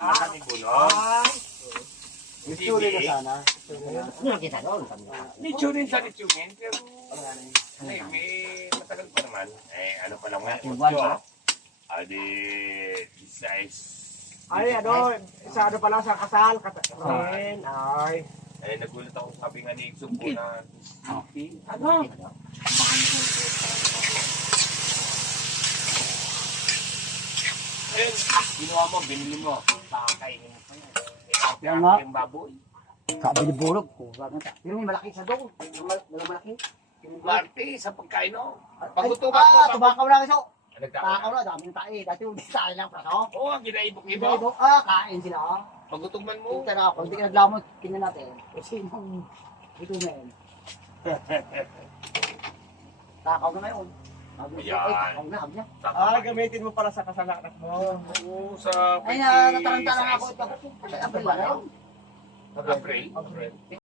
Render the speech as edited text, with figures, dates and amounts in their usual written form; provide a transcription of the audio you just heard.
Maraming bulong. Itsuri na sana. Ano kita doon? Litsunin sa litsunin. Pero, may matagal pa naman. Ano pa lang nga. Buwan pa? Adi, size. Ay, sa pa lang sa kasal. Ay. Nagulat ako sabi nga ni Sumpo na. Ano? Ginawa mo, binili mo. Pakakainin mo pa yan. Yan nga. Yung baboy. Sabi ni Burog, kuha na ta. Pero may malaki sa doon. Malaki. Yung parte sa pagkain, no? Ay, Pagkutuban mo. tubakaw na kasi. Nagtaka. Takaw na, daming tae. Dati yung tae lang pa, no? Oo, ang ginaibok-ibok. Kain sila. Pagkutuban mo. Ito na ako, hindi ka naglamot, tingnan natin. Kasi nung ito na yun. Takaw na ngayon. Ayan. Hag na. Gamitin mo pala sa kasalanan mo. Oo, sa Ay, nataranta lang ako ito. April ba na yun? April.